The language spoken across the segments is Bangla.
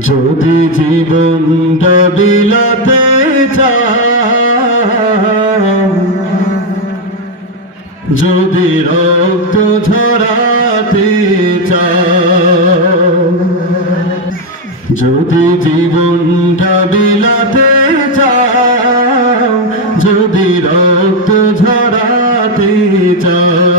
যদি জীবনটা বিলাতে যদি রক্ত ঝরাতে যদি জীবনটা বিলাতে যদি রক্ত ঝরাতে চাও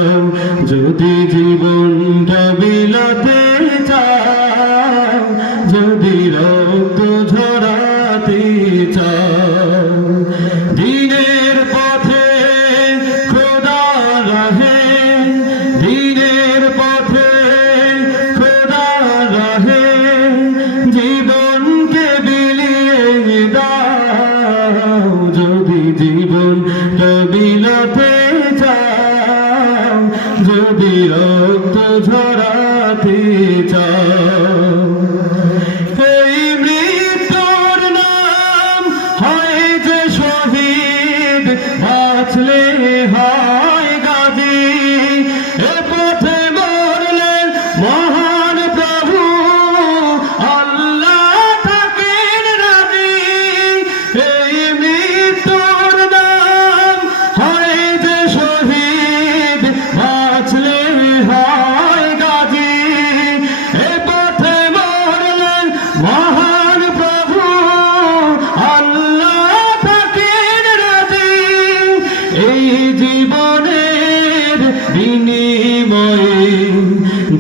রক্ত ঝরাতে চাও দিনের পথে খোদা রহে, দিনের পথে খোদা রহে, জীবনকে বিলিয়ে দাও। যদি জীবন বিলাতে যদি রক্ত ঝরাতে বিনিময়ে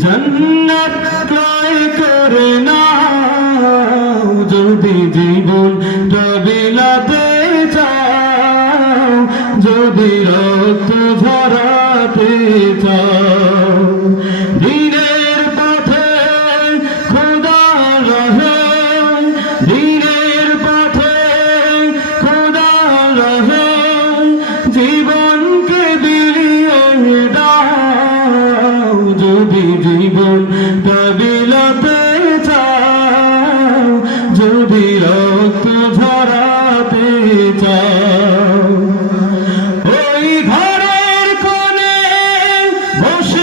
জন্নত ক্রয় করে নাও। যদি জীবন বিলাতে চাও যদি রক্ত ঝরাতে চাও। Vamos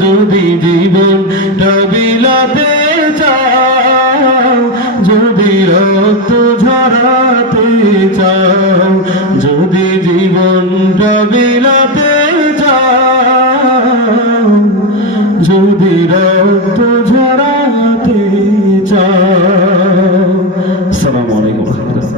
যদি জীবন বিলাতে চাও যদি রক্ত ঝরাতে চাও যদি জীবন বিলাতে চাও যদি রক্ত